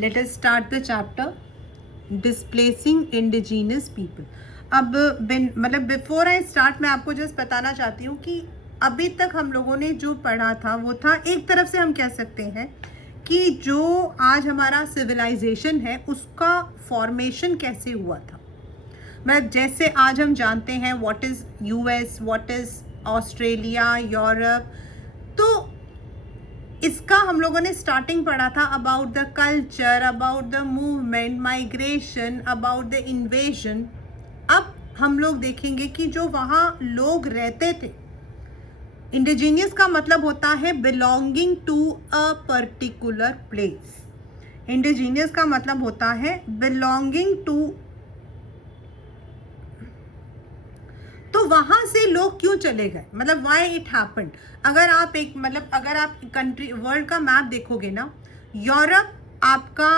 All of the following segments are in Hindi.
Let us start the chapter Displacing Indigenous People. अब मतलब बिफोर आई स्टार्ट मैं आपको जस्ट बताना चाहती हूँ कि अभी तक हम लोगों ने जो पढ़ा था वो था, एक तरफ से हम कह सकते हैं कि जो आज हमारा सिविलाइजेशन है उसका फॉर्मेशन कैसे हुआ था। मतलब जैसे आज हम जानते हैं what is US, what is Australia, Europe, तो इसका हम लोगों ने स्टार्टिंग पढ़ा था about the culture, about the movement, migration, about the invasion. अब हम लोग देखेंगे कि जो वहाँ लोग रहते थे, इंडिजीनियस का मतलब होता है belonging to a particular place. Indigenous का मतलब होता है बिलोंगिंग टू, तो वहां से लोग क्यों चले गए, मतलब व्हाई इट हैपेंड। अगर आप अगर आप कंट्री वर्ल्ड का मैप देखोगे ना, यूरोप आपका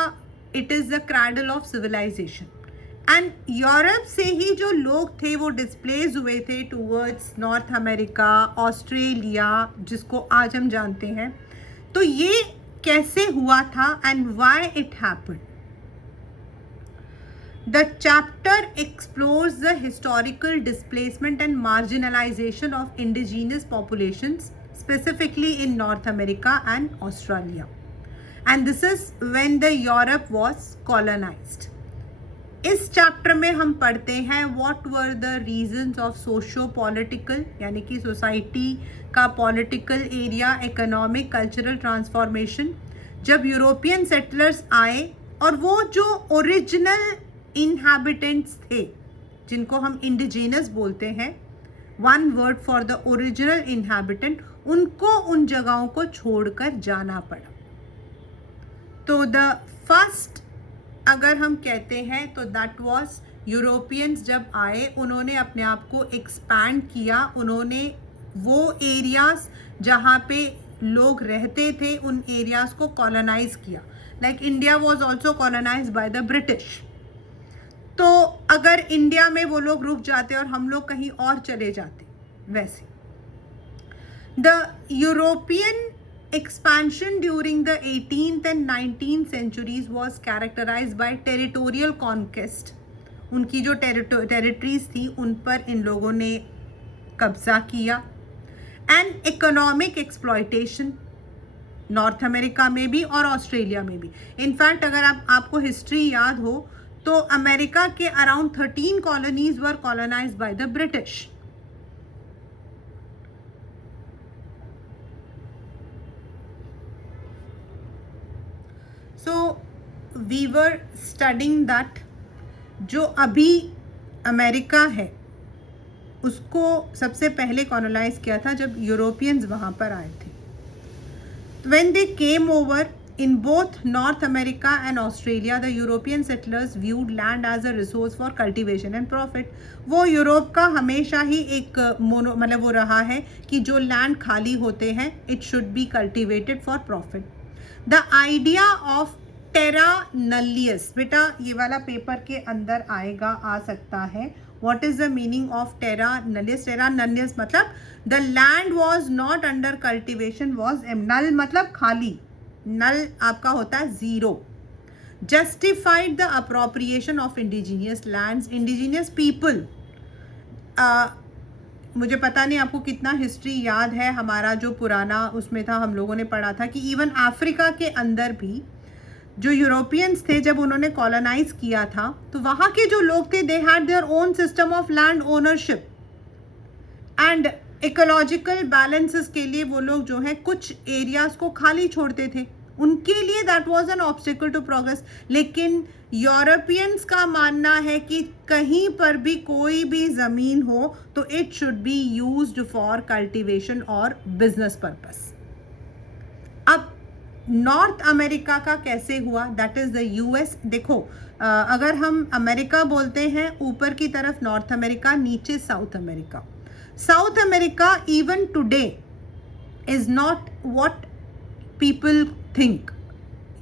it is the cradle of civilisation, and Europe से ही जो लोग थे वो डिस्प्लेस हुए थे टूवर्ड्स नॉर्थ अमेरिका, ऑस्ट्रेलिया, जिसको आज हम जानते हैं। तो ये कैसे हुआ था and why it happened. The chapter explores the historical displacement and marginalization of indigenous populations, specifically in North America and Australia. And this is when the Europe was colonized. इस चैप्टर में हम पढ़ते हैं what were the reasons of socio-political, यानी कि सोसाइटी का political area, economic, cultural transformation, जब यूरोपियन सेटलर्स आए और वो जो ओरिजिनल इनहैबिटेंट्स थे जिनको हम इंडिजीनस बोलते हैं, one word for the original inhabitant, उनको उन जगहों को छोड़कर जाना पड़ा। तो द फर्स्ट अगर हम कहते हैं तो दैट वाज यूरोपियंस जब आए, उन्होंने अपने आप को एक्सपैंड किया, उन्होंने वो एरियाज जहाँ पे लोग रहते थे उन एरियाज को कॉलोनाइज किया। Like India was also colonise by the British. तो अगर इंडिया में वो लोग रुक जाते और हम लोग कहीं और चले जाते, वैसे the European expansion during the 18th and 19th centuries was characterized by territorial conquest. उनकी जो टेरिटरीज थी उन पर इन लोगों ने कब्जा किया, and economic exploitation north America में भी और ऑस्ट्रेलिया में भी। इनफैक्ट अगर आपको हिस्ट्री याद हो तो अमेरिका के around 13 colonies were colonised by the British. So we were studying that जो अभी अमेरिका है उसको सबसे पहले कॉलोनाइज किया था जब यूरोपियंस वहाँ पर आए थे। When they came over in both North America and Australia, the European settlers viewed land as a resource for cultivation and profit. वो यूरोप का हमेशा ही एक मतलब वो रहा है कि जो लैंड खाली होते हैं it should be cultivated for profit. The idea of terra nullius, बेटा ये वाला पेपर के अंदर आएगा, आ सकता है। What is the meaning of terra nullius? Terra nullius मतलब the land was not under cultivation, was null मतलब खाली, नल आपका होता है zero. Justified the appropriation of indigenous lands, indigenous people. मुझे पता नहीं आपको कितना हिस्ट्री याद है, हमारा जो पुराना उसमें था हम लोगों ने पढ़ा था कि इवन अफ्रीका के अंदर भी जो यूरोपियंस थे जब उन्होंने कॉलोनाइज किया था तो वहाँ के जो लोग थे they had their own system of land ownership, and ecological balances के लिए वो लोग जो है कुछ एरियाज को खाली छोड़ते थे, उनके लिए that was an obstacle to progress. लेकिन यूरोपियंस का मानना है कि कहीं पर भी कोई भी ज़मीन हो तो it should be used for cultivation और बिजनेस पर्पस। अब नॉर्थ अमेरिका का कैसे हुआ, दैट इज़ द यूएस। देखो अगर हम अमेरिका बोलते हैं ऊपर की तरफ नॉर्थ अमेरिका, नीचे south America. South America even today is not what people think.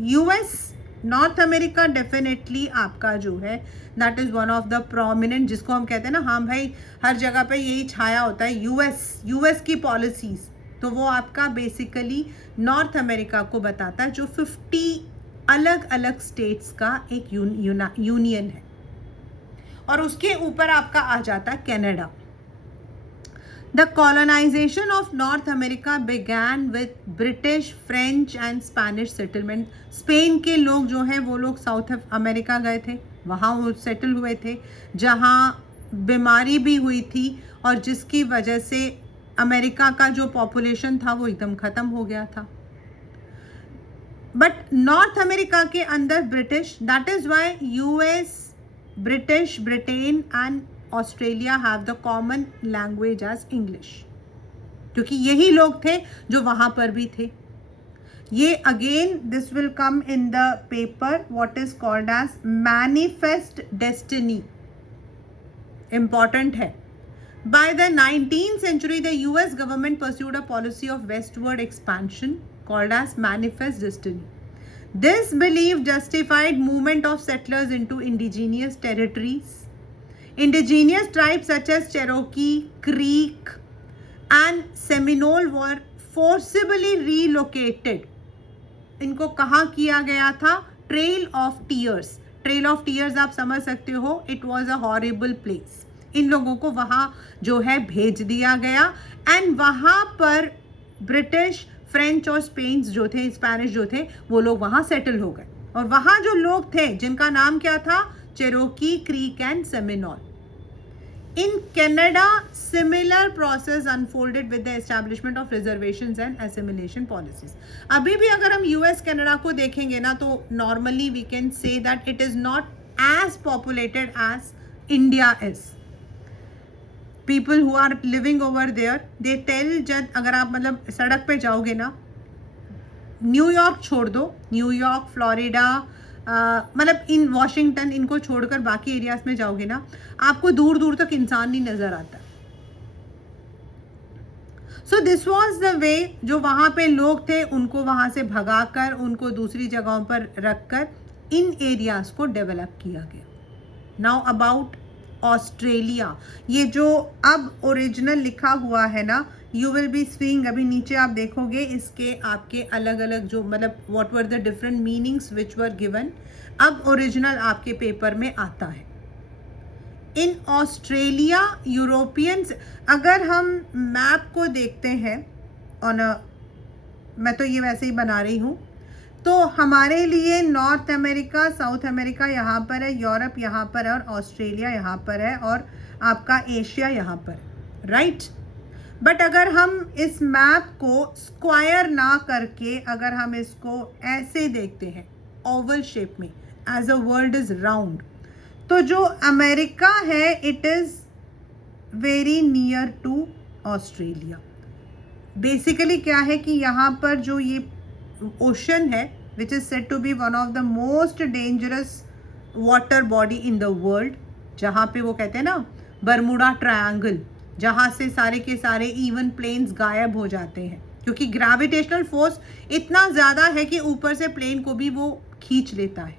US, North America definitely आपका जो है that is one of the prominent, जिसको हम कहते हैं ना, हाँ भाई हर जगह पे यही छाया होता है US की पॉलिसीज, तो वो आपका बेसिकली नॉर्थ अमेरिका को बताता है जो 50 अलग अलग स्टेट्स का एक यूनियन है, और उसके ऊपर आपका आ जाता है Canada. The colonisation of North America began with British, French and Spanish settlement. Spain के लोग जो हैं वो लोग साउथ अमेरिका गए थे, वहाँ वो सेटल हुए थे, जहाँ बीमारी भी हुई थी और जिसकी वजह से अमेरिका का जो पॉपुलेशन था वो एकदम ख़त्म हो गया था। बट नॉर्थ अमेरिका के अंदर British, that is why US, British, Britain and Australia have the common language as English, क्योंकि यही लोग थे जो वहाँ पर भी थे। ये again this will come in the paper what is called as manifest destiny, important है। By the 19th century, the US government pursued a policy of westward expansion called as Manifest Destiny. This belief justified movement of settlers into indigenous territories. Indigenous tribes such as Cherokee, Creek, and Seminole were forcibly relocated. इनको कहाँ किया गया था? Trail of Tears. Trail of Tears आप समझ सकते हो, it was a horrible place. इन लोगों को वहाँ जो है भेज दिया गया, एंड वहाँ पर ब्रिटिश, फ्रेंच और स्पेनिश जो थे वो लोग वहाँ सेटल हो गए। और वहाँ जो लोग थे जिनका नाम क्या था? Cherokee, creek and Seminole. In Canada similar process unfolded with the establishment of reservations and assimilation policies. अभी भी अगर हम यूएस कनाडा को देखेंगे ना, तो normally we can say that it is not as populated as India is. People who are living over there they tell, जब अगर आप मतलब सड़क पे जाओगे ना, न्यूयॉर्क छोड़ दो, न्यूयॉर्क, फ्लोरिडा, मतलब इन वॉशिंगटन, इनको छोड़कर बाकी एरियाज में जाओगे ना, आपको दूर दूर तक इंसान नहीं नजर आता। So this was the way, जो वहाँ पे लोग थे उनको वहाँ से भगाकर उनको दूसरी जगहों पर रखकर इन एरियाज को डेवलप किया गया। नाउ अबाउट ऑस्ट्रेलिया, ये जो अब ओरिजिनल लिखा हुआ है ना, यू विल बी सीइंग, अभी नीचे आप देखोगे इसके आपके अलग अलग जो मतलब what were the different meanings which were given, अब ओरिजिनल आपके पेपर में आता है। इन ऑस्ट्रेलिया यूरोपियंस, अगर हम मैप को देखते हैं ऑन अ, मैं तो ये वैसे ही बना रही हूँ, तो हमारे लिए नॉर्थ अमेरिका, साउथ अमेरिका यहाँ पर है, यूरोप यहाँ पर है, और ऑस्ट्रेलिया यहाँ पर है, और आपका एशिया यहाँ पर है, राइट। बट अगर हम इस मैप को स्क्वायर ना करके अगर हम इसको ऐसे देखते हैं ओवल शेप में, as a world is round, तो जो अमेरिका है it is very near to Australia. Basically क्या है कि यहाँ पर जो ये ओशन है which is said to be one of the most dangerous water body in the world, जहाँ पे वो कहते हैं ना बरमुडा ट्रायंगल, जहाँ से सारे के सारे इवन प्लेन्स गायब हो जाते हैं, क्योंकि ग्रेविटेशनल फोर्स इतना ज़्यादा है कि ऊपर से प्लेन को भी वो खींच लेता है।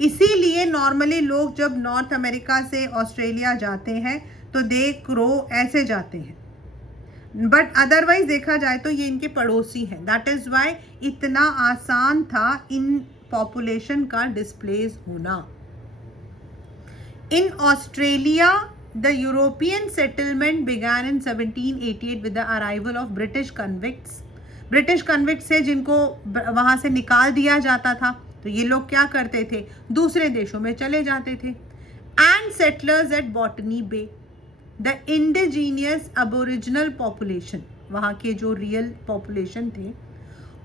इसीलिए नॉर्मली लोग जब नॉर्थ अमेरिका से ऑस्ट्रेलिया जाते हैं तो दे क्रो ऐसे जाते हैं, बट अदरवाइज देखा जाए तो ये इनके पड़ोसी हैं। दैट इज़ वाई इतना आसान था इन पॉपुलेशन का डिस्प्लेस होना। इन Australia the European settlement began in 1788 with the arrival of British convicts. British convicts से जिनको वहाँ से निकाल दिया जाता था, तो ये लोग क्या करते थे, दूसरे देशों में चले जाते थे। And settlers at Botany Bay, the indigenous aboriginal population, वहाँ के जो रियल पॉपुलेशन थे,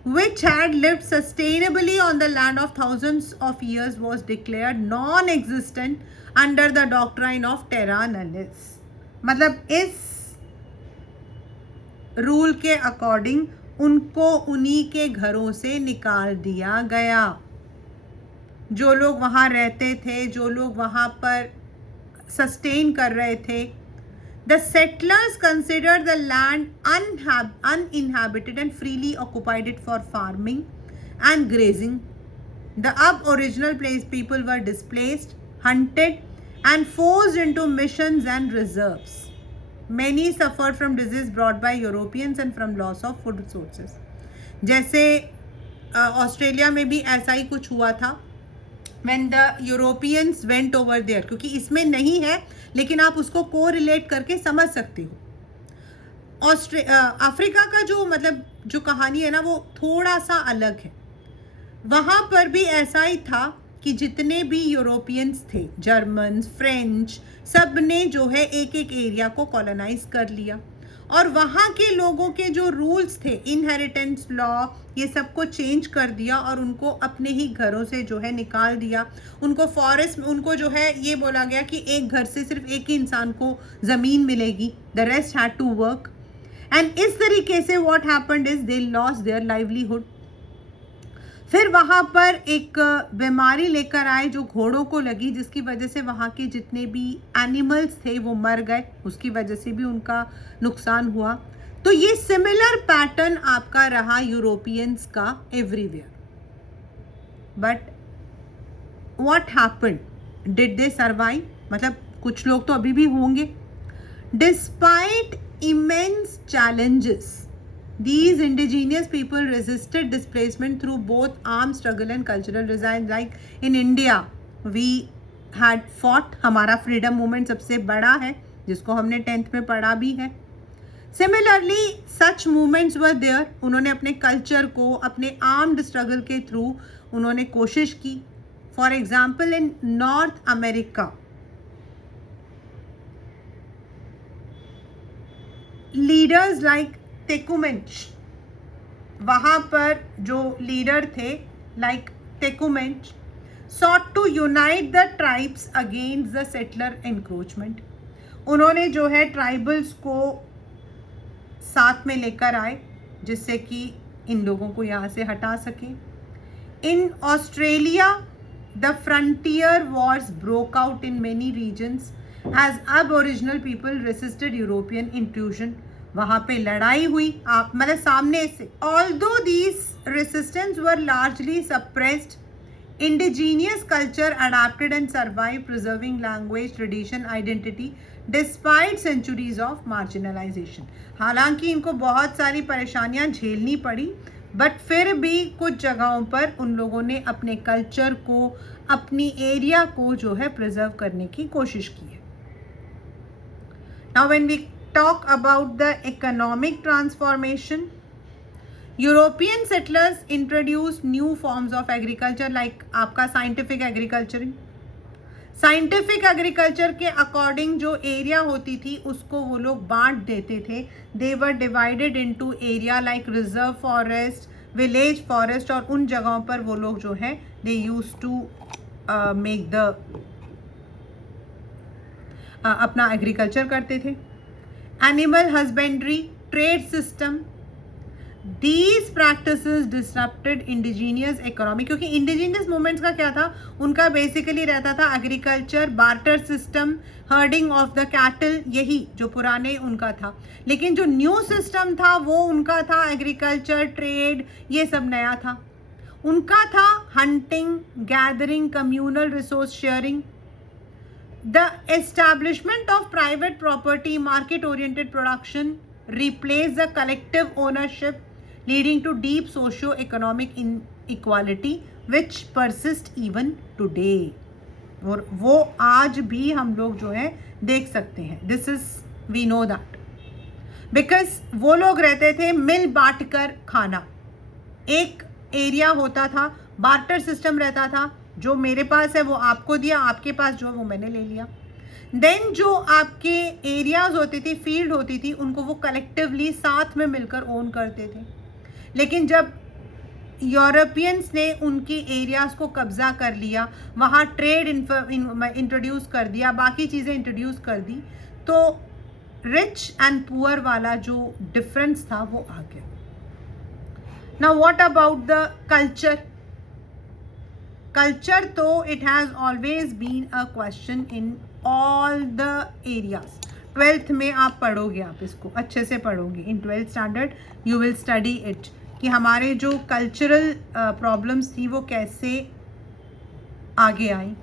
which had lived sustainably on the land of thousands of years, was declared non-existent under the doctrine of terra nullius। मतलब इस रूल के अकॉर्डिंग उनको उन्हीं के घरों से निकाल दिया गया। जो लोग वहाँ रहते थे, जो लोग वहाँ पर सस्टेन कर रहे थे, the settlers considered the land uninhabited and freely occupied it for farming and grazing. The aboriginal people were displaced, hunted and forced into missions and reserves. Many suffered from disease brought by Europeans and from loss of food sources. जैसे ऑस्ट्रेलिया में भी ऐसा ही कुछ हुआ था when the Europeans went over there, क्योंकि इसमें नहीं है लेकिन आप उसको कोरिलेट करके समझ सकते हो। अफ्रीका का जो मतलब जो कहानी है ना वो थोड़ा सा अलग है। वहाँ पर भी ऐसा ही था कि जितने भी यूरोपियंस थे, जर्मन, फ्रेंच, सब ने जो है एक एक एरिया को कॉलोनाइज कर लिया और वहाँ के लोगों के जो रूल्स थे, इनहेरिटेंस लॉ, ये सब को चेंज कर दिया और उनको अपने ही घरों से जो है निकाल दिया। उनको फॉरेस्ट में उनको जो है ये बोला गया कि एक घर से सिर्फ एक ही इंसान को ज़मीन मिलेगी, the rest had to work. And इस तरीके से what happened is they lost their livelihood. फिर वहाँ पर एक बीमारी लेकर आए जो घोड़ों को लगी, जिसकी वजह से वहाँ के जितने भी एनिमल्स थे वो मर गए, उसकी वजह से भी उनका नुकसान हुआ। तो ये सिमिलर पैटर्न आपका रहा यूरोपियंस का everywhere. But what happened, did they survive? मतलब कुछ लोग तो अभी भी होंगे। Despite immense challenges, these indigenous people resisted displacement through both armed struggle and cultural resistance. Like in India we had fought, हमारा फ्रीडम मूवमेंट सबसे बड़ा है जिसको हमने 10th में पढ़ा भी है। Similarly such movements were there, उन्होंने अपने कल्चर को अपने आर्म्ड स्ट्रगल के थ्रू उन्होंने कोशिश की। For example in North America leaders like Tecumseh, वहाँ पर जो लीडर थे like Tecumseh sought to unite the tribes against the settler encroachment. उन्होंने जो है ट्राइबल्स को साथ में लेकर आए जिससे कि इन लोगों को यहाँ से हटा सके। In Australia the frontier wars broke out in many regions as aboriginal people resisted European intrusion. वहाँ पे लड़ाई हुई, आप मतलब सामने से। Although these resistance were largely suppressed, indigenous culture adapted and survived, preserving language, tradition, identity despite centuries of marginalization. हालांकि इनको बहुत सारी परेशानियां झेलनी पड़ी, बट फिर भी कुछ जगहों पर उन लोगों ने अपने कल्चर को, अपनी एरिया को जो है प्रिजर्व करने की कोशिश की है। Now when we talk about the economic transformation, European settlers introduced new forms of agriculture like आपका scientific agriculture। साइंटिफिक एग्रीकल्चर के अकॉर्डिंग जो एरिया होती थी उसको वो लोग बांट देते थे। They were divided into area like reserve forest, village forest, और उन जगहों पर वो लोग जो है they use to make the अपना एग्रीकल्चर करते थे। Animal husbandry, trade system, these practices disrupted indigenous economy, क्योंकि इंडिजीनियस मूवमेंट्स का क्या था, उनका बेसिकली रहता था agriculture, barter system, herding of the cattle, यही जो पुराने उनका था। लेकिन जो न्यू सिस्टम था वो उनका था एग्रीकल्चर, ट्रेड, ये सब नया था। उनका था hunting, gathering, communal resource sharing. The establishment of private property, market-oriented production replaced the collective ownership, leading to deep socio-economic inequality, which persist even today. और वो आज भी हम लोग जो है देख सकते हैं। This is we know that because वो लोग रहते थे मिल बांट कर खाना, एक एरिया होता था, बार्टर सिस्टम रहता था, जो मेरे पास है वो आपको दिया, आपके पास जो है वो मैंने ले लिया। देन जो आपके एरियाज होती थी, फील्ड होती थी, उनको वो कलेक्टिवली साथ में मिलकर ओन करते थे। लेकिन जब यूरोपियंस ने उनकी एरियाज को कब्जा कर लिया, वहाँ ट्रेड इंट्रोड्यूस कर दिया, बाकी चीज़ें इंट्रोड्यूस कर दी, तो रिच एंड पुअर वाला जो डिफरेंस था वो आ गया। Now what about the culture? Culture तो it has always been a question in all the areas. 12th में आप पढ़ोगे, आप इसको अच्छे से पढ़ोगे। In 12th standard you will study it कि हमारे जो कल्चरल प्रॉब्लम्स थी वो कैसे आगे आई।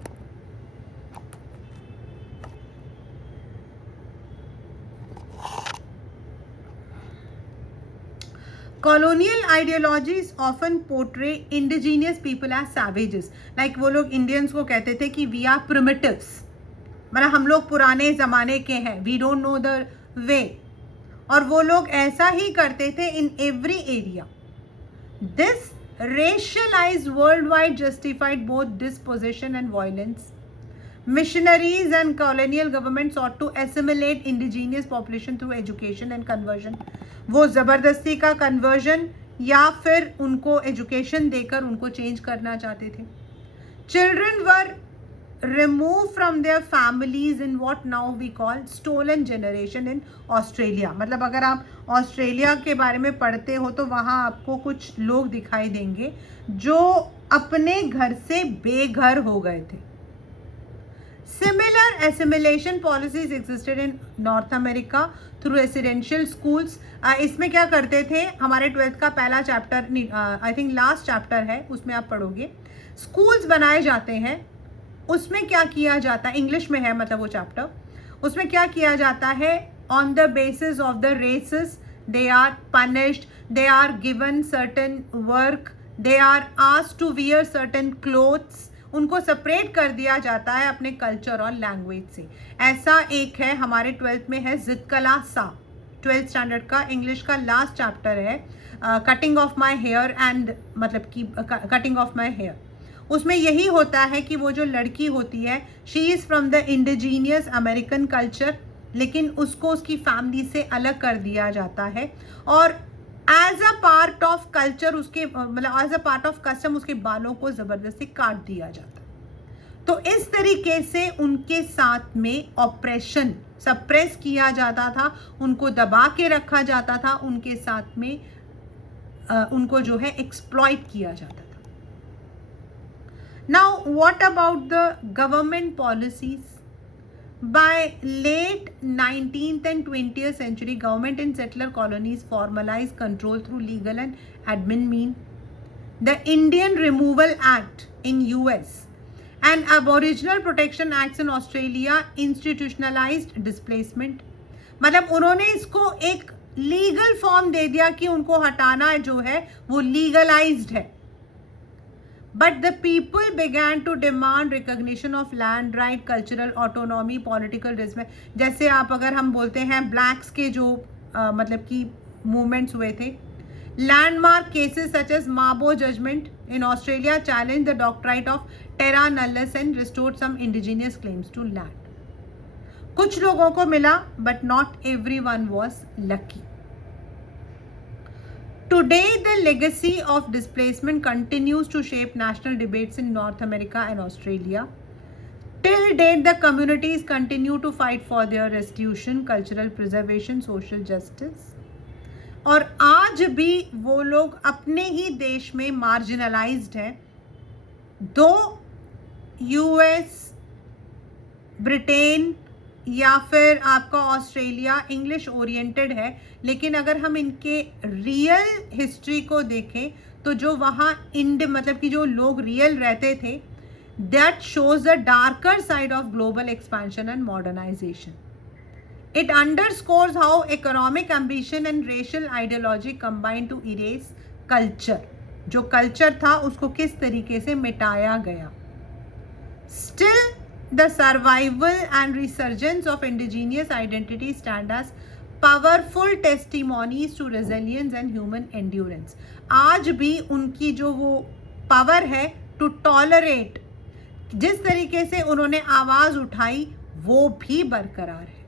Colonial ideologies often portray indigenous people as savages. Like वो लोग इंडियंस को कहते थे कि we are primitives, मतलब हम लोग पुराने ज़माने के हैं, we don't know the way. और वो लोग ऐसा ही करते थे in every area. This racialized worldwide justified both dispossession and violence. Missionaries and colonial governments sought to assimilate indigenous population through education and conversion. वो ज़बरदस्ती का कन्वर्जन या फिर उनको एजुकेशन देकर उनको चेंज करना चाहते थे. Children were removed from their families in what now we call stolen generation in Australia. मतलब अगर आप ऑस्ट्रेलिया के बारे में पढ़ते हो तो वहाँ आपको कुछ लोग दिखाई देंगे जो अपने घर से बेघर हो गए थे. Similar assimilation policies existed in North America through residential schools. इसमें क्या करते थे, हमारे 12th का पहला chapter, I think last chapter है, उसमें आप पढ़ोगे. स्कूल्स बनाए जाते हैं, उसमें क्या किया जाता है, इंग्लिश में है मतलब वो चैप्टर, उसमें क्या किया जाता है, on the basis of the races they are punished, they are given certain work, they are asked to wear certain clothes. उनको सेपरेट कर दिया जाता है अपने कल्चर और लैंग्वेज से. ऐसा एक है हमारे 12th में है जितकला सा, 12th स्टैंडर्ड का इंग्लिश का लास्ट चैप्टर है, cutting off my hair and मतलब कि कटिंग ऑफ माई हेयर. उसमें यही होता है कि वो जो लड़की होती है, she is from the indigenous American culture, लेकिन उसको उसकी फैमिली से अलग कर दिया जाता है और as a part of culture उसके मतलब as a part of custom उसके बालों को ज़बरदस्ती काट दिया जाता. तो इस तरीके से उनके साथ में ऑपरेशन सप्रेस किया जाता था, उनको दबा के रखा जाता था, उनके साथ में उनको जो है एक्सप्लॉइट किया जाता था. Now what about the government policies? By late 19th and 20th century, government in settler colonies formalized control through legal and admin mean. The Indian Removal Act in US and Aboriginal Protection Acts in Australia institutionalized displacement. मतलब उन्होंने इसको एक लीगल फॉर्म दे दिया कि उनको हटाना जो है वो लीगलाइज्ड है. But the people began to demand recognition of land right, cultural autonomy, political respect. जैसे आप अगर हम बोलते हैं blacks के जो मतलब कि movements हुए थे, landmark cases such as Mabo judgment in Australia challenged the doctrine of terra nullius and restored some indigenous claims to land. कुछ लोगों को मिला, but not everyone was lucky. Today, the legacy of displacement continues to shape national debates in North America and Australia. Till date, the communities continue to fight for their restitution, cultural preservation, social justice. और आज भी वो लोग अपने ही देश में marginalized हैं. दो US, ब्रिटेन या फिर आपका ऑस्ट्रेलिया इंग्लिश ओरिएंटेड है, लेकिन अगर हम इनके रियल हिस्ट्री को देखें तो जो वहाँ मतलब कि जो लोग रियल रहते थे, that shows the darker side of global expansion and modernization. It underscores how economic ambition and racial ideology combine to erase culture. जो कल्चर था उसको किस तरीके से मिटाया गया. Still the survival and resurgence of indigenous identity stand as powerful testimonies to resilience and human endurance. आज भी उनकी जो वो पावर है टू टॉलरेट, जिस तरीके से उन्होंने आवाज उठाई वो भी बरकरार है.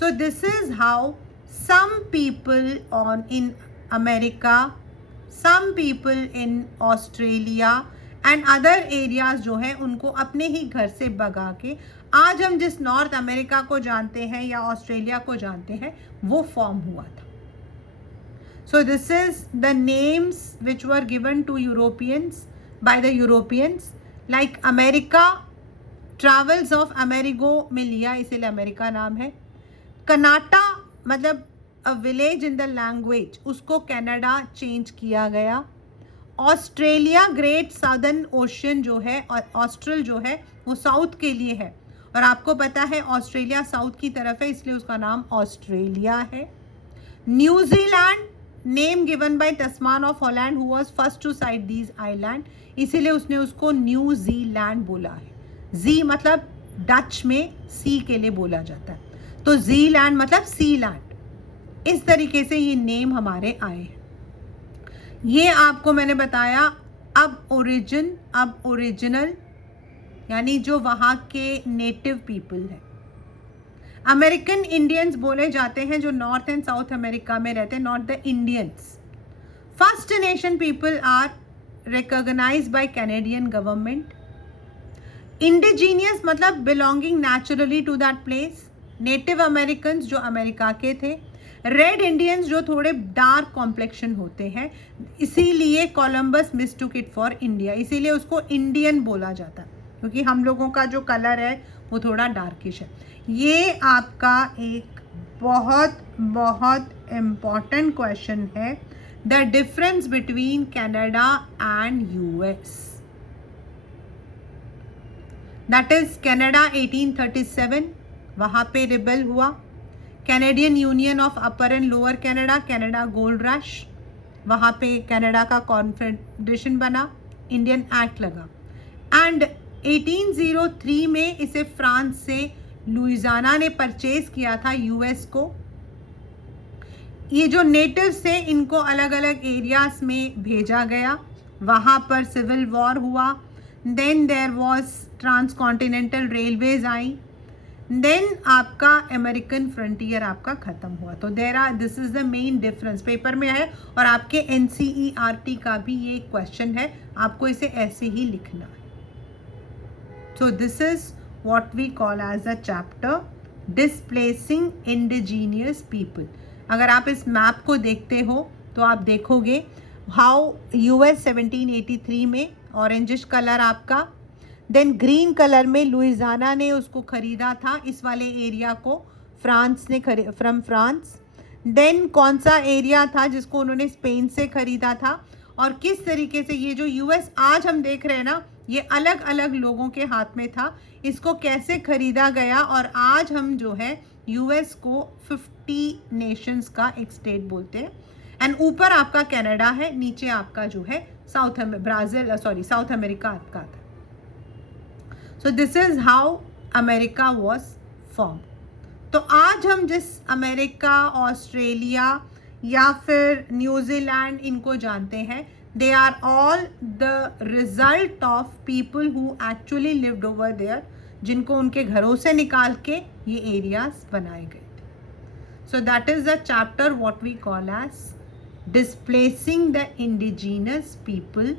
So this is how some people in America, some people in Australia and other areas जो है उनको अपने ही घर से भगा के आज हम जिस नॉर्थ अमेरिका को जानते हैं या ऑस्ट्रेलिया को जानते हैं वो फॉर्म हुआ था. So this is the names which were given to Europeans by the Europeans, like America, travels of Amerigo में लिया, इसीलिए अमेरिका नाम है. कनाटा मतलब a village in the language, उसको कनाडा चेंज किया गया. ऑस्ट्रेलिया ग्रेट साउदर्न ओशियन जो है और ऑस्ट्रल जो है वो साउथ के लिए है, और आपको पता है ऑस्ट्रेलिया साउथ की तरफ है इसलिए उसका नाम ऑस्ट्रेलिया है. New Zealand name given by Tasman of Holland who was first to sight these island, इसीलिए उसने उसको न्यू जीलैंड बोला है. जी मतलब डच में सी के लिए बोला जाता है, तो जीलैंड मतलब सी लैंड. इस तरीके से ये नेम हमारे आए हैं. ये आपको मैंने बताया. अब ओरिजिन, अब ओरिजिनल यानी जो वहाँ के नेटिव पीपल हैं. अमेरिकन इंडियंस बोले जाते हैं जो नॉर्थ एंड साउथ अमेरिका में रहते हैं, not the Indians. First nation people are recognised by Canadian government. Indigenous मतलब belonging naturally to that place. Native American जो अमेरिका के थे. रेड इंडियंस जो थोड़े डार्क कॉम्प्लेक्शन होते हैं, इसीलिए कोलंबस मिस्टूक इट फॉर इंडिया, इसीलिए उसको इंडियन बोला जाता है क्योंकि हम लोगों का जो कलर है वो थोड़ा डार्किश है. ये आपका एक बहुत बहुत इम्पॉर्टेंट क्वेश्चन है, the difference between Canada and US. That is Canada 1837, वहाँ पे रिबेल हुआ. Canadian union of upper and lower Canada, Canada gold rush, वहाँ पे कनाडा का कॉन्फेडरेशन बना, इंडियन एक्ट लगा. एंड 1803 में इसे फ्रांस से लुइसियाना ने परचेज किया था यूएस को. ये जो नेटिव्स थे इनको अलग अलग एरियाज में भेजा गया, वहाँ पर सिविल वॉर हुआ. Then there was transcontinental railways आई. देन आपका अमेरिकन फ्रंटियर आपका ख़त्म हुआ. तो there are, this is the main difference. Paper में है और आपके NCERT का भी ये क्वेश्चन है, आपको इसे ऐसे ही लिखना है. So this is what we call as a chapter displacing indigenous people. अगर आप इस मैप को देखते हो तो आप देखोगे how US 1783 में ऑरेंजिश कलर आपका, देन ग्रीन कलर में लुइसियाना ने उसको खरीदा था, इस वाले एरिया को फ्रांस ने फ्रॉम फ्रांस. देन कौन सा एरिया था जिसको उन्होंने स्पेन से खरीदा था, और किस तरीके से ये जो यूएस आज हम देख रहे हैं ना, ये अलग अलग लोगों के हाथ में था, इसको कैसे खरीदा गया, और आज हम जो है यूएस को 50 नेशंस का एक स्टेट बोलते हैं. एंड ऊपर आपका कनाडा है, नीचे आपका जो है साउथ अमेरिका आपका था. So this is how America was form. तो आज हम जिस अमेरिका, ऑस्ट्रेलिया या फिर न्यूजीलैंड इनको जानते हैं, they are all the result of people who actually lived over there, जिनको उनके घरों से निकाल के ये एरियाज बनाए गए थे. So that is the chapter what we call as displacing the indigenous people